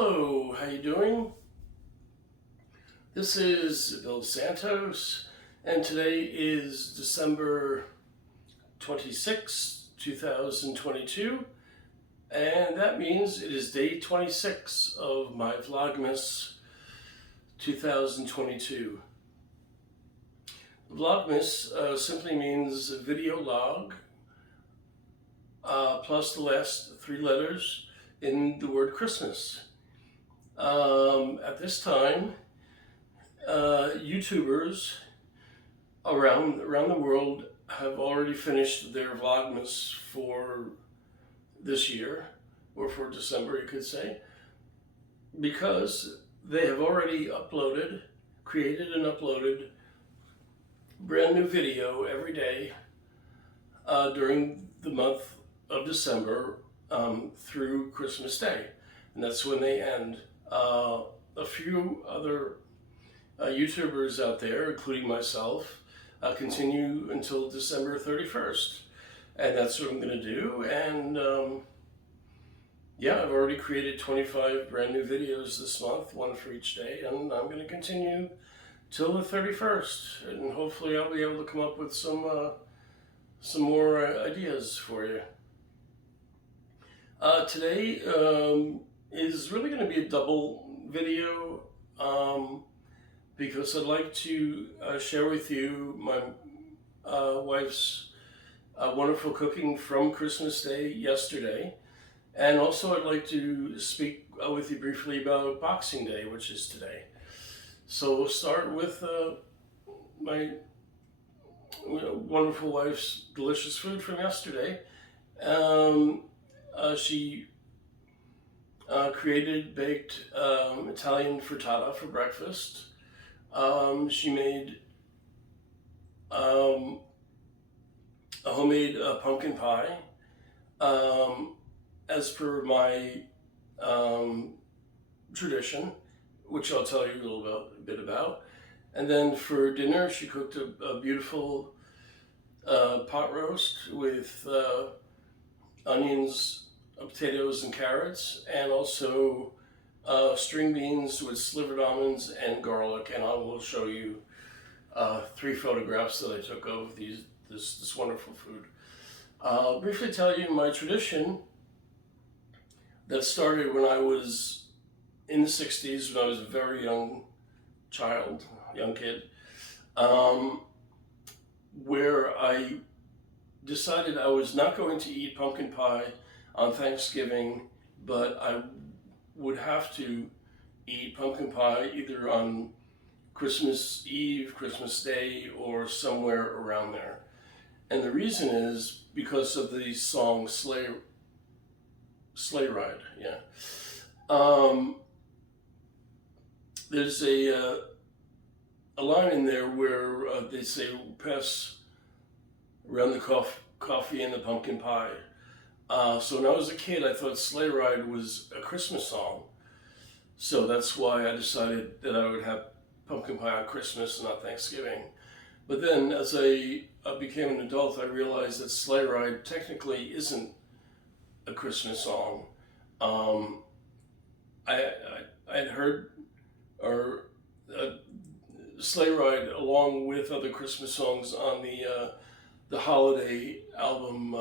Hello, how you doing? This is Bill Santos, and today is December 26, 2022, and that means it is day 26 of my Vlogmas 2022. Vlogmas simply means video log plus the last three letters in the word Christmas. At this time, YouTubers around the world have already finished their Vlogmas for this year, or for December, you could say, because they have already created and uploaded brand new video every day during the month of December through Christmas Day, and that's when they end. A few other YouTubers out there, including myself, continue until December 31st, and that's what I'm going to do. And yeah, I've already created 25 brand new videos this month, one for each day, and I'm going to continue till the 31st, and hopefully I'll be able to come up with some more ideas for you. Today is really going to be a double video because I'd like to share with you my wife's wonderful cooking from Christmas Day yesterday, and also I'd like to speak with you briefly about Boxing Day, which is today. So we'll start with my wonderful wife's delicious food from yesterday. She baked Italian frittata for breakfast. She made a homemade pumpkin pie, as per my tradition, which I'll tell you a little bit about. And then for dinner, she cooked a beautiful pot roast with onions, potatoes, and carrots, and also string beans with slivered almonds and garlic. And I will show you 3 photographs that I took of this wonderful food. I'll briefly tell you my tradition that started when I was in the 60s, when I was a very young kid, where I decided I was not going to eat pumpkin pie on Thanksgiving, but I would have to eat pumpkin pie either on Christmas Eve, Christmas Day, or somewhere around there. And the reason is because of the song Sleigh Ride. Yeah. There's a line in there where they say, pass around the coffee and the pumpkin pie. So when I was a kid, I thought Sleigh Ride was a Christmas song. So that's why I decided that I would have pumpkin pie on Christmas and not Thanksgiving. But then as I became an adult, I realized that Sleigh Ride technically isn't a Christmas song. I had heard Sleigh Ride along with other Christmas songs on the Holiday album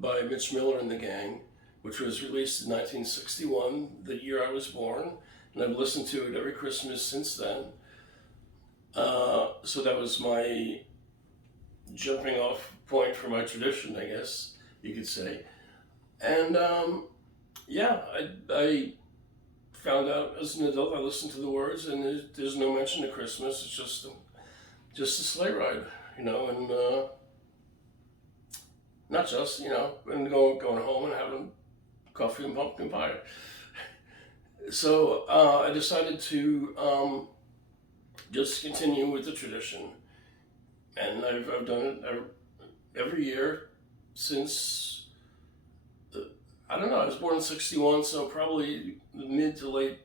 by Mitch Miller and the Gang, which was released in 1961, the year I was born, and I've listened to it every Christmas since then. So that was my jumping off point for my tradition, I guess you could say. And yeah, I found out as an adult, I listened to the words, and there's no mention of Christmas. It's just a sleigh ride, and not just, and going home and having coffee and pumpkin pie. So I decided to just continue with the tradition, and I've done it every year since, I don't know, I was born in 61, so probably the mid to late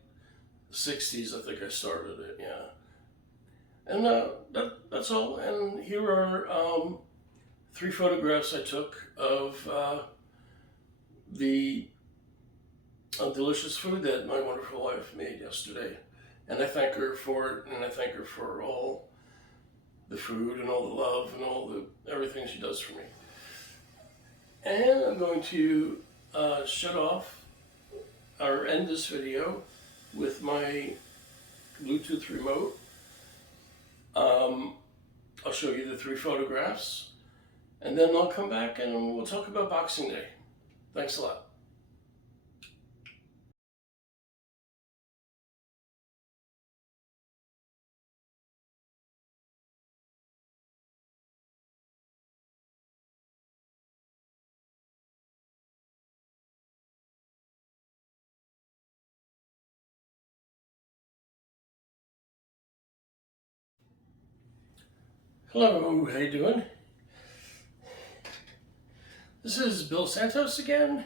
60s, I think I started it, yeah. And that's all, and here are 3 photographs I took of the delicious food that my wonderful wife made yesterday. And I thank her for it, and I thank her for all the food and all the love and all the everything she does for me. And I'm going to shut off or end this video with my Bluetooth remote. I'll show you the 3 photographs, and then I'll come back and we'll talk about Boxing Day. Thanks a lot. Hello, how you doing? This is Bill Santos again,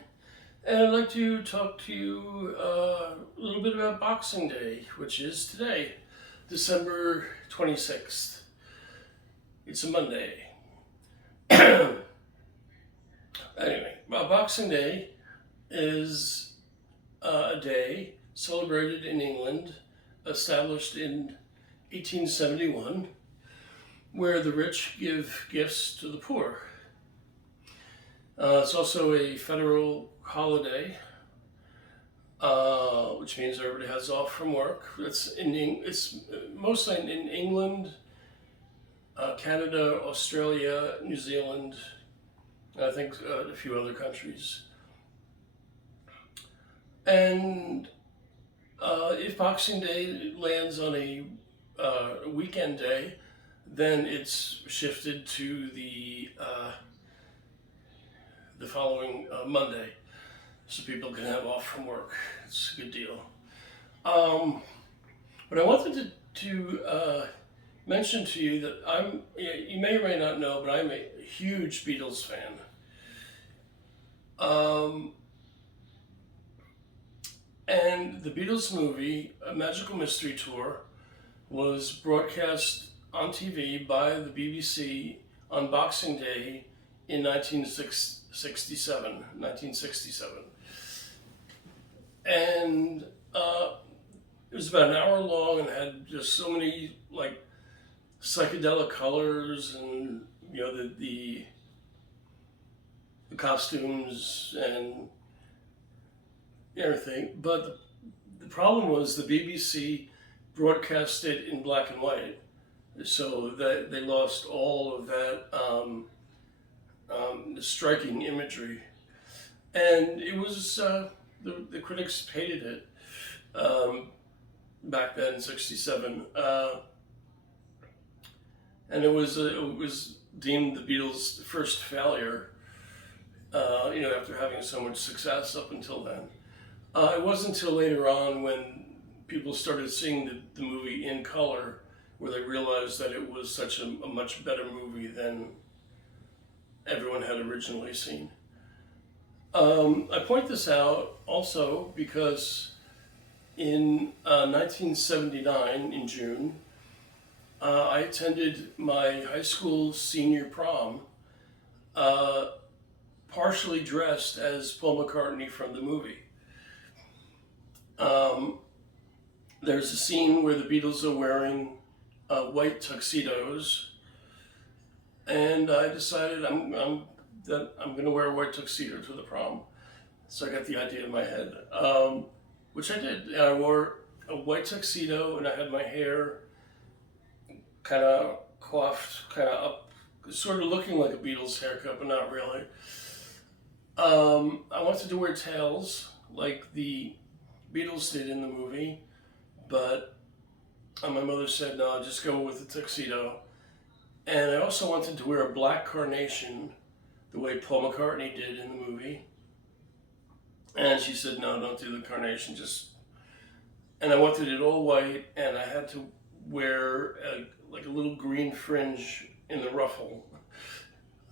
and I'd like to talk to you a little bit about Boxing Day, which is today, December 26th. It's a Monday. Anyway, Boxing Day is a day celebrated in England, established in 1871, where the rich give gifts to the poor. It's also a federal holiday, which means everybody has off from work. It's mostly in England, Canada, Australia, New Zealand, and I think a few other countries. And if Boxing Day lands on a weekend day, then it's shifted to the following Monday, so people can have off from work. It's a good deal. But I wanted to mention to you that you may or may not know, but I'm a huge Beatles fan. And the Beatles movie, A Magical Mystery Tour, was broadcast on TV by the BBC on Boxing Day in 1967. And it was about an hour long and had just so many like psychedelic colors and the costumes and everything. But the problem was the BBC broadcast it in black and white, so that they lost all of that striking imagery, and it was the critics hated it back then in '67, and it was deemed the Beatles' first failure. After having so much success up until then, it wasn't until later on when people started seeing the movie in color where they realized that it was such a much better movie than everyone had originally seen. I point this out also because in 1979, in June, I attended my high school senior prom, partially dressed as Paul McCartney from the movie. There's a scene where the Beatles are wearing white tuxedos, and I decided I'm going to wear a white tuxedo to the prom. So I got the idea in my head, which I did. And I wore a white tuxedo, and I had my hair kind of coiffed, kind of up, sort of looking like a Beatles haircut, but not really. I wanted to wear tails like the Beatles did in the movie, but my mother said, no, just go with the tuxedo. And I also wanted to wear a black carnation the way Paul McCartney did in the movie. And she said, no, don't do the carnation, and I wanted it all white, and I had to wear a little green fringe in the ruffle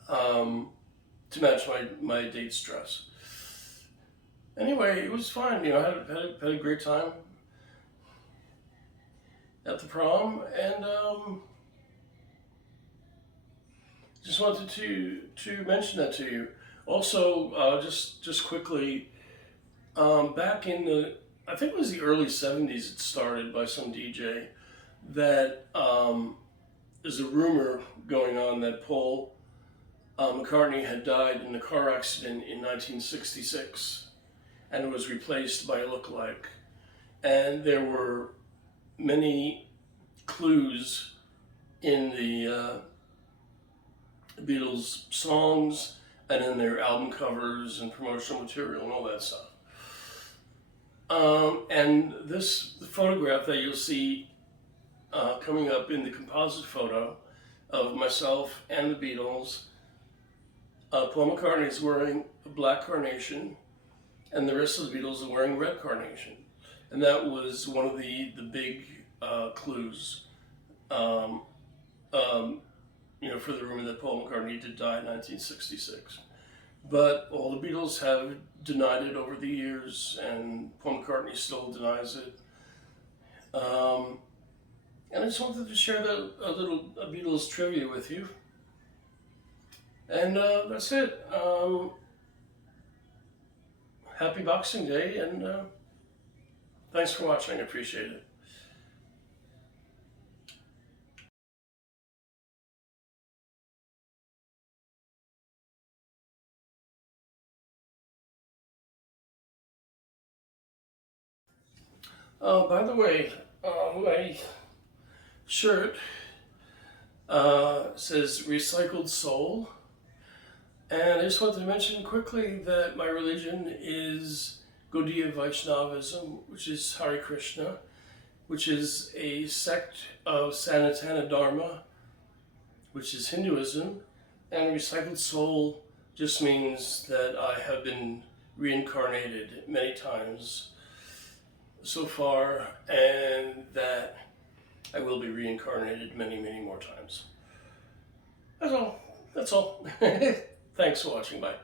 to match my date's dress. Anyway, it was fun. I had a great time at the prom, and just wanted to mention that to you. Also, just quickly, Back in I think it was the early 70s, it started by some DJ that there's a rumor going on that Paul McCartney had died in a car accident in 1966 and was replaced by a lookalike. And there were many clues in the Beatles songs and in their album covers and promotional material and all that stuff. And this photograph that you'll see coming up in the composite photo of myself and the Beatles, Paul McCartney is wearing a black carnation and the rest of the Beatles are wearing red carnation. And that was one of the big clues, for the rumor that Paul McCartney did die in 1966. But all the Beatles have denied it over the years, and Paul McCartney still denies it. And I just wanted to share a little Beatles trivia with you. And that's it. Happy Boxing Day, and thanks for watching. I appreciate it. By the way, my shirt says Recycled Soul. And I just wanted to mention quickly that my religion is Gaudiya Vaishnavism, which is Hare Krishna, which is a sect of Sanatana Dharma, which is Hinduism. And Recycled Soul just means that I have been reincarnated many times so far, and that I will be reincarnated many, many more times. That's all. Thanks for watching. Bye.